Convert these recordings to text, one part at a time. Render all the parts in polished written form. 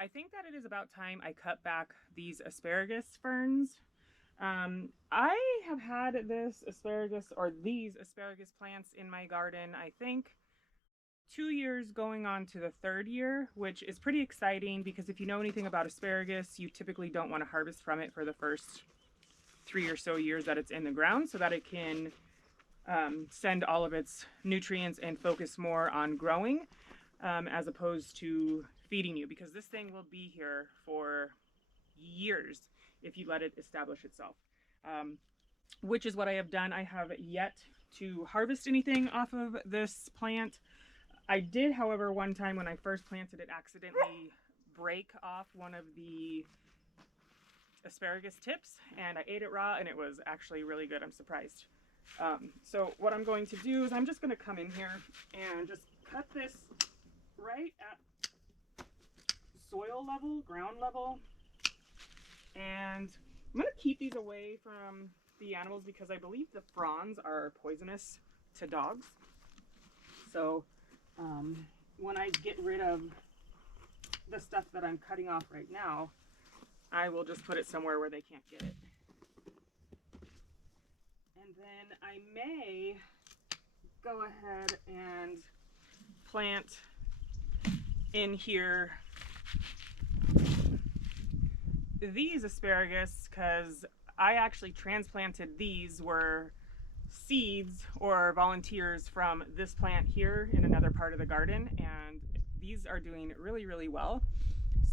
I think that it is about time I cut back these asparagus ferns. I have had this asparagus or these asparagus plants in my garden, I think 2 years going on to the third year, which is pretty exciting because if you know anything about asparagus, you typically don't want to harvest from it for the first 3 or so years that it's in the ground so that it can send all of its nutrients and focus more on growing as opposed to feeding you, because this thing will be here for years if you let it establish itself, which is what I have done. I have yet to harvest anything off of this plant. I did, however, one time when I first planted it, accidentally break off one of the asparagus tips, and I ate it raw, and it was actually really good. I'm surprised. So what I'm going to do is I'm just going to come in here and just cut this right at soil level, ground level, and I'm going to keep these away from the animals because I believe the fronds are poisonous to dogs. So when I get rid of the stuff that I'm cutting off right now, I will just put it somewhere where they can't get it. And then I may go ahead and plant in here these asparagus, because I actually transplanted these were seeds or volunteers from this plant here in another part of the garden, and these are doing really, really well.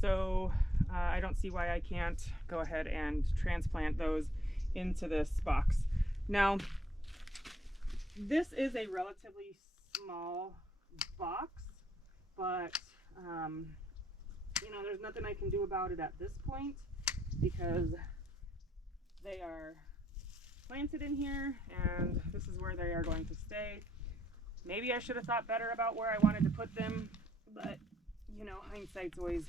So I don't see why I can't go ahead and transplant those into this box. Now, this is a relatively small box, but you know, there's nothing I can do about it at this point because they are planted in here and this is where they are going to stay. Maybe I should have thought better about where I wanted to put them, but you know, hindsight's always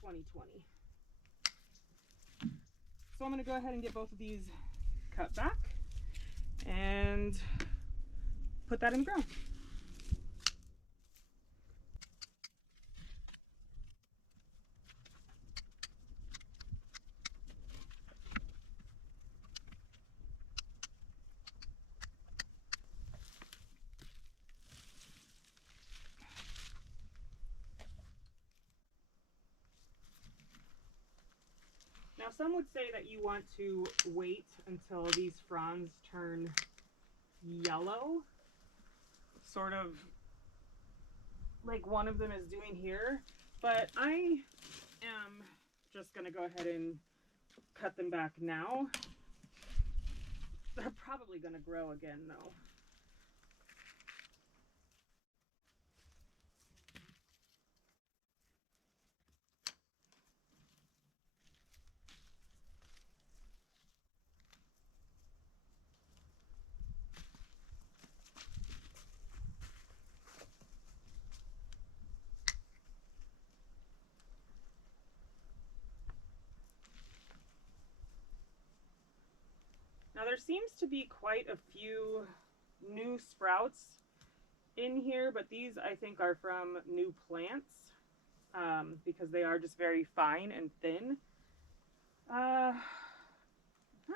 2020. So I'm going to go ahead and get both of these cut back and put that in the ground. Now, some would say that you want to wait until these fronds turn yellow, sort of like one of them is doing here, but I am just going to go ahead and cut them back now. They're probably going to grow again though. Now there seems to be quite a few new sprouts in here, but these I think are from new plants because they are just very fine and thin. Not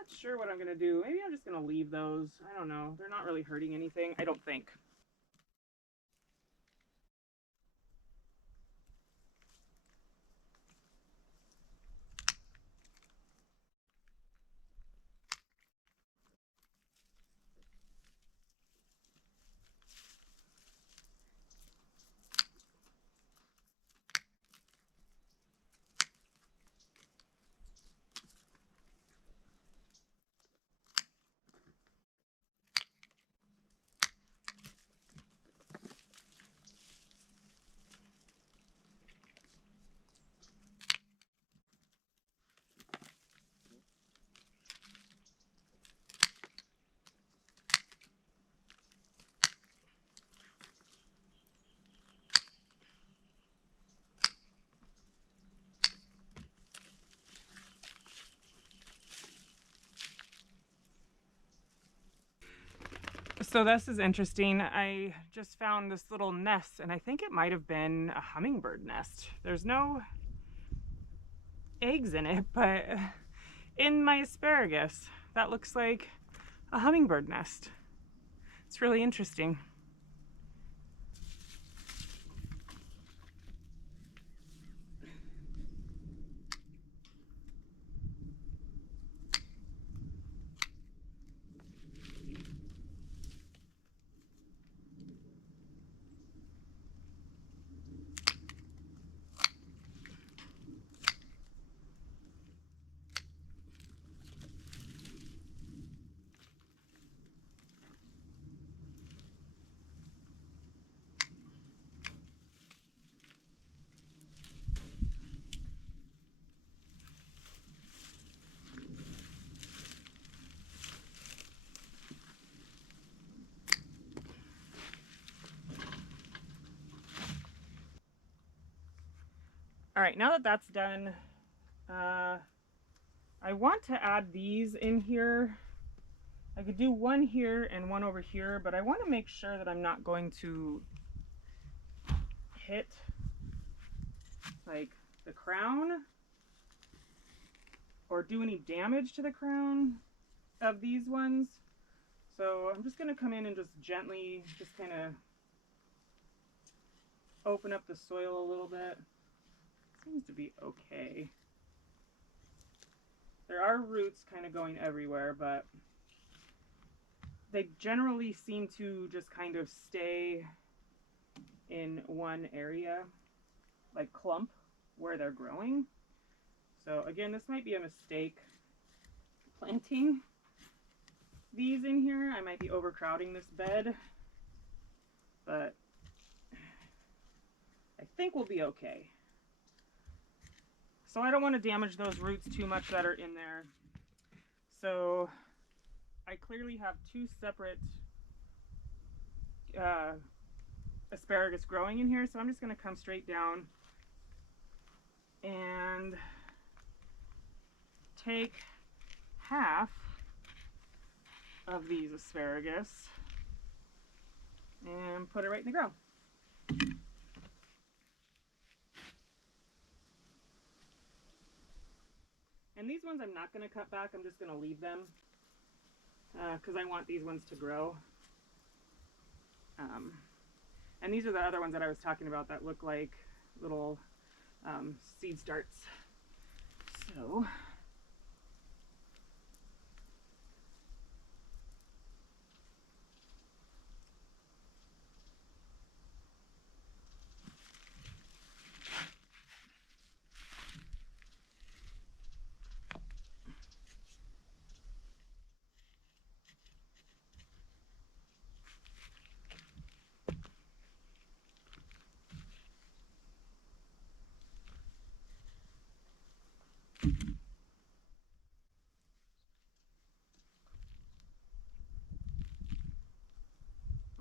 sure what I'm gonna do. Maybe I'm just gonna leave those. I don't know. They're not really hurting anything, I don't think. So this is interesting. I just found this little nest, and I think it might have been a hummingbird nest. There's no eggs in it, but in my asparagus, that looks like a hummingbird nest. It's really interesting. All right, now that that's done, I want to add these in here. I could do one here and one over here, but I want to make sure that I'm not going to hit like the crown or do any damage to the crown of these ones. So I'm just going to come in and just gently just kind of open up the soil a little bit. Seems to be okay. There are roots kind of going everywhere, but they generally seem to just kind of stay in one area, like clump where they're growing. So again, this might be a mistake planting these in here. I might be overcrowding this bed, but I think we'll be okay. So I don't want to damage those roots too much that are in there. So I clearly have two separate asparagus growing in here. So I'm just going to come straight down and take half of these asparagus and put it right in the ground. And these ones I'm not going to cut back, I'm just going to leave them because I want these ones to grow. And these are the other ones that I was talking about that look like little seed starts. So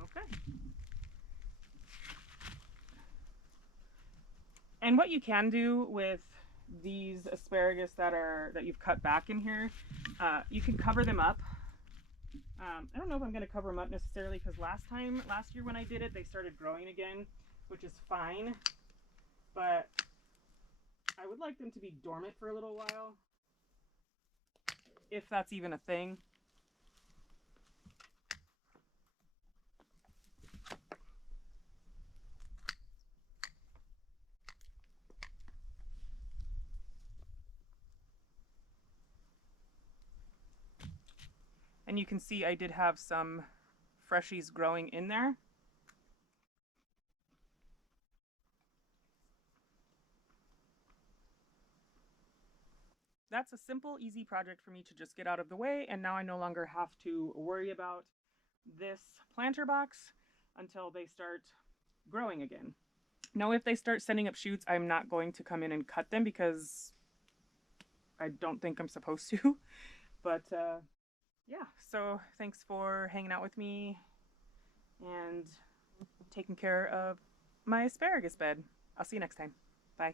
okay. And what you can do with these asparagus that you've cut back in here, you can cover them up. I don't know if I'm going to cover them up necessarily because last year when I did it, they started growing again, which is fine. But I would like them to be dormant for a little while, if that's even a thing. And you can see I did have some freshies growing in there. That's a simple, easy project for me to just get out of the way, and now I no longer have to worry about this planter box until they start growing again. Now, if they start sending up shoots, I'm not going to come in and cut them because I don't think I'm supposed to. But yeah, so thanks for hanging out with me and taking care of my asparagus bed. I'll see you next time. Bye.